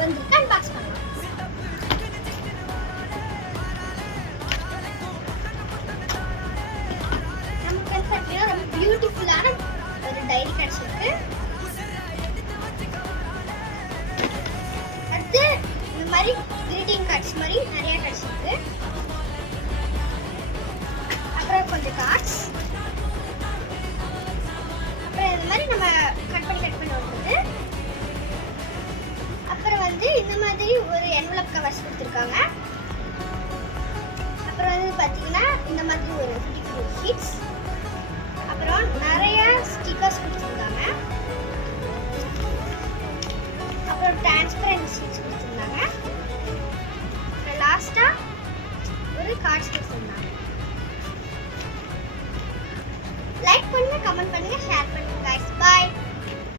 வந்திருக்கு அன்பாக்ஸ் பண்ணலாம். நமக்கு வந்து பார்த்தீங்கன்னா ரொம்ப பியூட்டிஃபுல்லான ஒரு டைரி கிடைச்சிருக்கு. அடுத்து இந்த மாதிரி கிரீட்டிங் கார்ட்ஸ் மாதிரி நிறைய கிடைச்சிருக்கு.